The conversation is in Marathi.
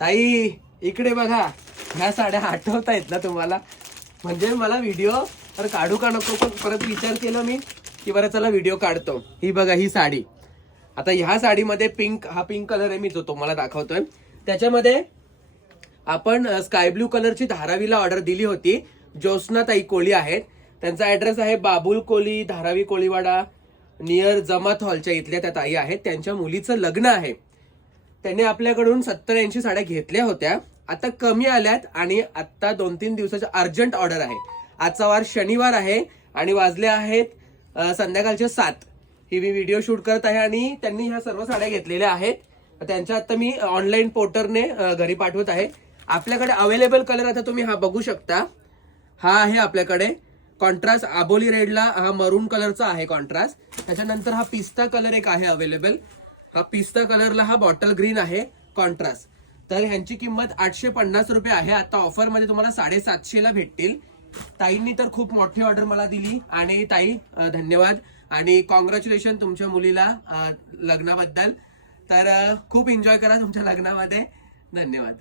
ताई इकडे बघा, ह्या साड्या आठवतायत ना तुम्हाला? म्हणजे मला व्हिडिओ तर काढू का नको, पण परत विचार केला मी की बरं चला व्हिडिओ काढतो. ही बघा ही साडी. आता ह्या साडीमध्ये पिंक, हा पिंक कलर आहे, मी तो तुम्हाला दाखवतोय. त्याच्यामध्ये आपण स्काय ब्लू कलरची धारावीला ऑर्डर दिली होती. ज्योत्स्ना ताई कोळी आहेत. त्यांचा ऍड्रेस आहे बाबुल कोली, धारावी कोळीवाडा, नियर जमात हॉलच्या इथल्या त्या ताई आहेत. त्यांच्या मुलीचं लग्न आहे. त्यांनी आपल्याकडून 70-80 साड्या घेतल्या होत्या. आता कमी आल्यात आणि आता 2-3 दिवसाची अर्जंट ऑर्डर आहे. आजचा वार शनिवार आहे आणि वाजले आहेत संध्याकाळचे 7. ही मी व्हिडिओ शूट करत आहे आणि त्यांनी ह्या सर्व साड्या घेतलेल्या आहेत. त्यांच्या आता मी ऑनलाईन पोर्टरने घरी पाठवत आहे. आपल्याकडे अवेलेबल कलर आता तुम्ही हा बघू शकता. हा आहे आपल्याकडे कॉन्ट्रास्ट आबोली रेडला, हा मरून कलरचा आहे कॉन्ट्रास्ट. त्याच्यानंतर हा पिस्ता कलर एक आहे अवेलेबल. हा पिस्ता कलरला हा बॉटल ग्रीन आहे कॉन्ट्रास्ट. तर ह्यांची किंमत 850 रुपये आहे. आता ऑफर मध्ये तुम्हाला 750 ला भेटतील. ताईंनी तर खूप मोठी ऑर्डर मला दिली आणि ताई धन्यवाद आणि कॉंग्रॅच्युलेशन तुमच्या मुलीला लग्नाबद्दल. तर खूप एन्जॉय करा तुमच्या लग्नामध्ये. धन्यवाद.